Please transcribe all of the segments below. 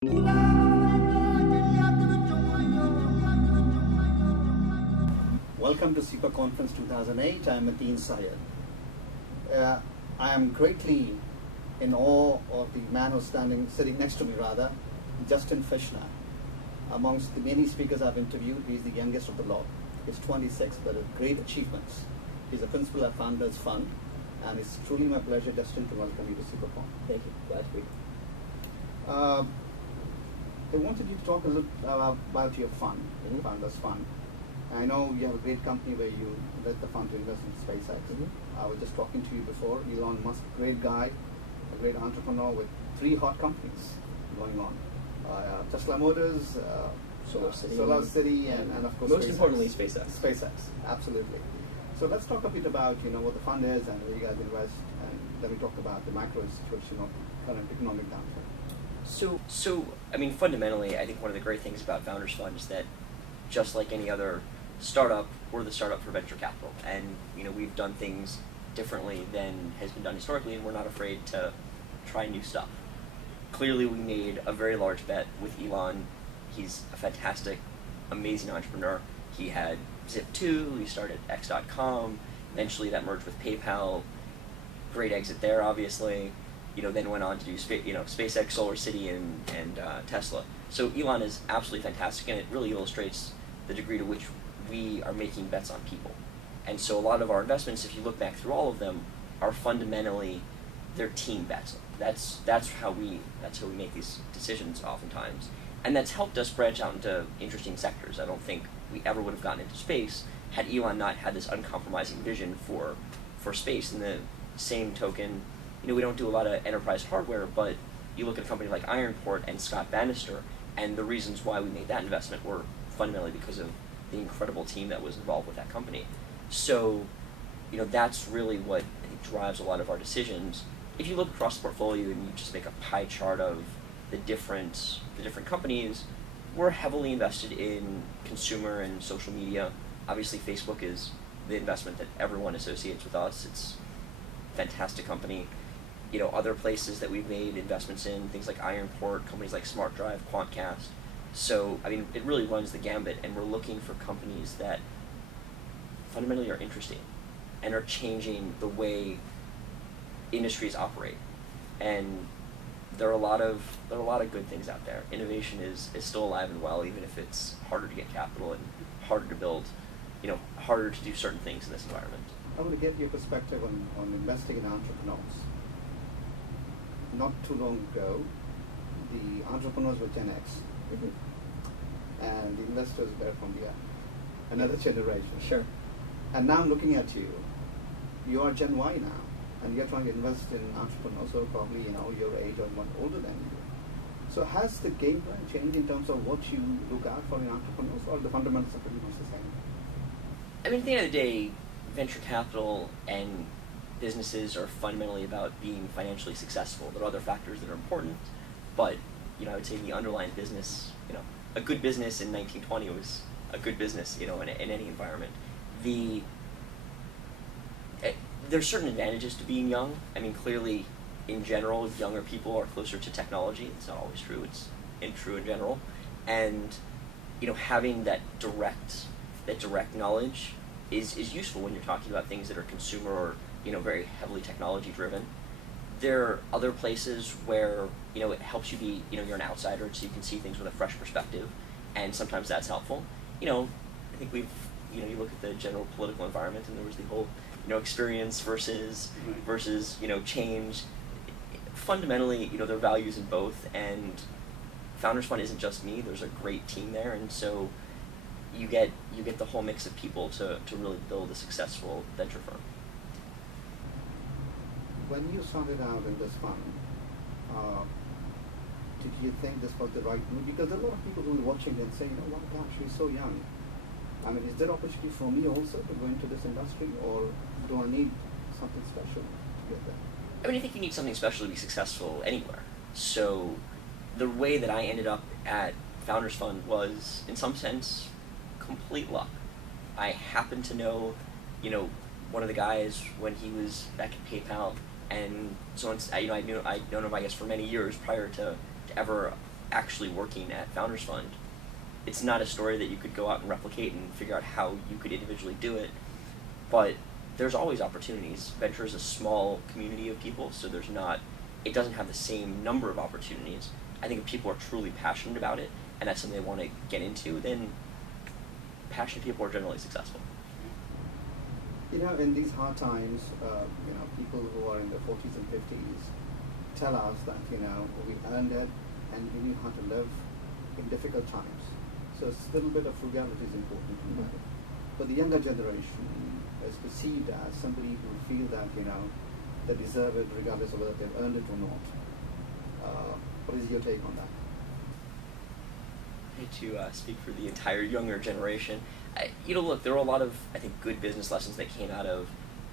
Welcome to SIPA Conference 2008. I am Mateen Syed. I am greatly in awe of the man who's sitting next to me, Justin Fishner. Amongst the many speakers I've interviewed, he's the youngest of the lot. He's 26, but with great achievements. He's a principal at Founders Fund, and it's truly my pleasure, Justin, to welcome you to SIPAcon. Thank you. Glad to be here. I wanted you to talk a little about your fund, Founders Fund. I know you have a great company where you led the fund to invest in SpaceX. I was just talking to you before. Elon Musk, great guy, a great entrepreneur with 3 hot companies going on. Tesla Motors, Solar City, and of course most importantly SpaceX. SpaceX, absolutely. So let's talk a bit about what the fund is and where you guys invest, and then we talk about the macro situation of current economic downturn. So I mean, fundamentally, I think one of the great things about Founders Fund is that just like any other startup, we're the startup for venture capital, and we've done things differently than has been done historically, and we're not afraid to try new stuff. Clearly, we made a very large bet with Elon. He's a fantastic, amazing entrepreneur. He had Zip2, he started X.com, eventually that merged with PayPal, great exit there, obviously. Then went on to do SpaceX, Solar City, and Tesla. So Elon is absolutely fantastic, and it really illustrates the degree to which we are making bets on people. And so a lot of our investments, if you look back through all of them, are fundamentally they're team bets. That's how we make these decisions oftentimes, and that's helped us branch out into interesting sectors. I don't think we ever would have gotten into space had Elon not had this uncompromising vision for space. In the same token, we don't do a lot of enterprise hardware, but you look at a company like Ironport and Scott Bannister, and the reasons why we made that investment were fundamentally because of the incredible team that was involved with that company. So, that's really what I think drives a lot of our decisions. If you look across the portfolio and you just make a pie chart of the different companies, we're heavily invested in consumer and social media. Obviously, Facebook is the investment that everyone associates with us. It's a fantastic company. Other places that we've made investments in, things like Ironport, companies like Smart Drive, Quantcast. So, I mean, it really runs the gambit, and we're looking for companies that fundamentally are interesting and are changing the way industries operate. And there are a lot of good things out there. Innovation is still alive and well, even if it's harder to get capital and harder to build, harder to do certain things in this environment. I want to get your perspective on investing in entrepreneurs. Not too long ago, the entrepreneurs were Gen X, and the investors were from another generation. Sure. And now I'm looking at you. You are Gen Y now, and you're trying to invest in entrepreneurs who are probably your age or one older than you. So has the game plan changed in terms of what you look out for in entrepreneurs, or the fundamentals are pretty much the same? I mean, at the end of the day, venture capital and businesses are fundamentally about being financially successful. There are other factors that are important, but I would say the underlying business, a good business in 1920 was a good business, in any environment. There's certain advantages to being young. I mean, clearly, in general, younger people are closer to technology. It's not always true. It's true in general, and having that direct knowledge is useful when you're talking about things that are consumer or very heavily technology driven. There are other places where it helps you be you're an outsider, so you can see things with a fresh perspective, and sometimes that's helpful. I think we've you look at the general political environment, and there was the whole experience versus change. Fundamentally, there are values in both, and Founders Fund isn't just me. There's a great team there, and so you get the whole mix of people to really build a successful venture firm. When you started out in this fund, did you think this was the right move? Because there are a lot of people who are watching and say, oh gosh, she's so young. I mean, is there opportunity for me also to go into this industry, or do I need something special to get there? I mean, I think you need something special to be successful anywhere. So the way that I ended up at Founders Fund was, in some sense, complete luck. I happened to know, one of the guys when he was back at PayPal, and so I'd known him, I guess, for many years prior to ever actually working at Founders Fund, it's not a story that you could go out and replicate and figure out how you could individually do it, but there's always opportunities. Venture is a small community of people, so it doesn't have the same number of opportunities. I think if people are truly passionate about it, and that's something they want to get into, then passionate people are generally successful. You know, in these hard times, you know, people who are in their 40s and 50s tell us that, you know, we earned it and we knew how to live in difficult times. So a little bit of frugality is important in life. But the younger generation is perceived as somebody who feel that, you know, they deserve it regardless of whether they've earned it or not. What is your take on that? I hate to speak for the entire younger generation. Look, there were a lot of, I think, good business lessons that came out of,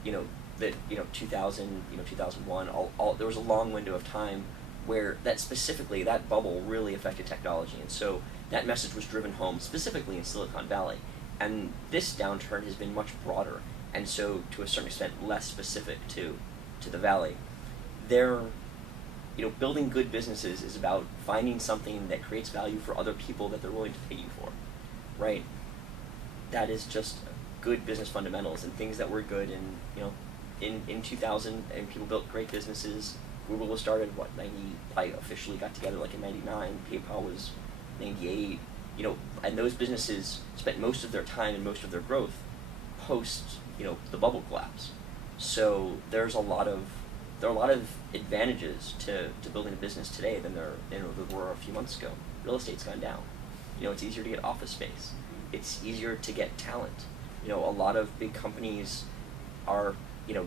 2000, 2001. There was a long window of time where that bubble really affected technology, and so that message was driven home specifically in Silicon Valley. And this downturn has been much broader, and so to a certain extent less specific to the Valley. Building good businesses is about finding something that creates value for other people that they're willing to pay you for, right? That is just good business fundamentals and things that were good in 2000, and people built great businesses. Google was started, I officially got together like in 99, PayPal was 98, and those businesses spent most of their time and most of their growth post, the bubble collapse. So there are a lot of advantages to building a business today than there were a few months ago. Real estate's gone down. It's easier to get office space. It's easier to get talent. A lot of big companies are,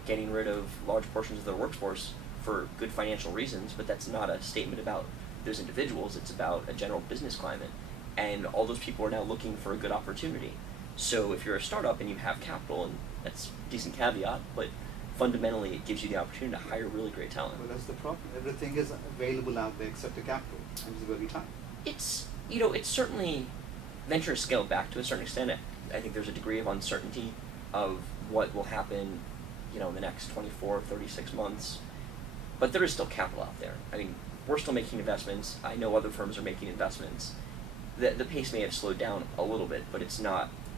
getting rid of large portions of their workforce for good financial reasons, but that's not a statement about those individuals. It's about a general business climate. And all those people are now looking for a good opportunity. So if you're a startup and you have capital, and that's a decent caveat, but fundamentally it gives you the opportunity to hire really great talent. Well, that's the problem. Everything is available out there except the capital, and it's very tight. It's certainly, venture is scaled back to a certain extent. I think there's a degree of uncertainty of what will happen, in the next 24, 36 months. But there is still capital out there. I mean, we're still making investments. I know other firms are making investments. The pace may have slowed down a little bit, but it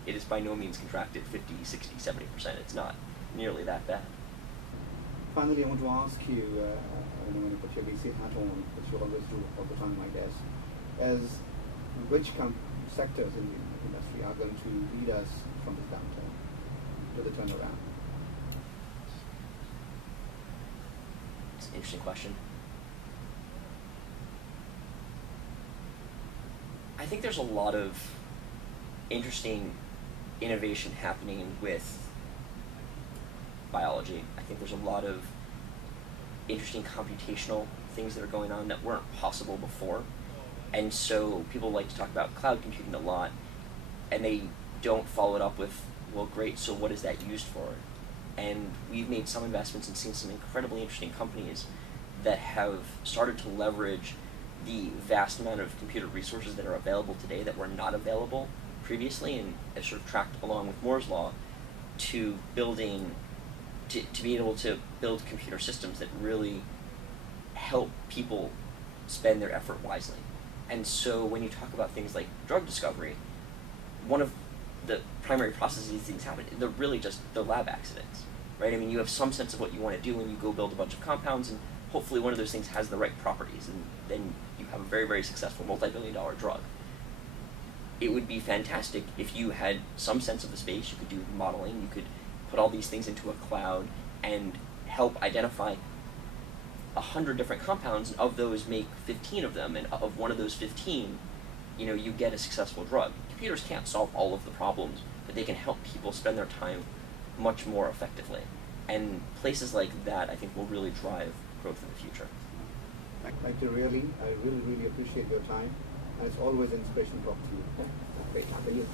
is by no means contracted 50, 60, 70%. It's not nearly that bad. Finally, I want to ask you, when you put your VC hat on, which you always do all the time, I guess, as which sectors in the industry are going to lead us from this downturn to the turnaround? It's an interesting question. I think there's a lot of interesting innovation happening with biology. I think there's a lot of interesting computational things that are going on that weren't possible before. And so people like to talk about cloud computing a lot, and they don't follow it up with, well, great, so what is that used for? And we've made some investments and seen some incredibly interesting companies that have started to leverage the vast amount of computer resources that are available today that were not available previously, and have sort of tracked along with Moore's Law to be able to build computer systems that really help people spend their effort wisely. And so when you talk about things like drug discovery, one of the primary processes these things happen, they're lab accidents, right? I mean, you have some sense of what you want to do when you go build a bunch of compounds, and hopefully one of those things has the right properties, and then you have a very, very successful multi-billion-dollar drug. It would be fantastic if you had some sense of the space, you could do modeling, you could put all these things into a cloud and help identify 100 different compounds, and of those make 15 of them, and of one of those 15, you get a successful drug. Computers can't solve all of the problems, but they can help people spend their time much more effectively. And places like that, I think, will really drive growth in the future. Thank you, really. I really, really appreciate your time. And it's always an inspiration to talk to you. Great. Thank you.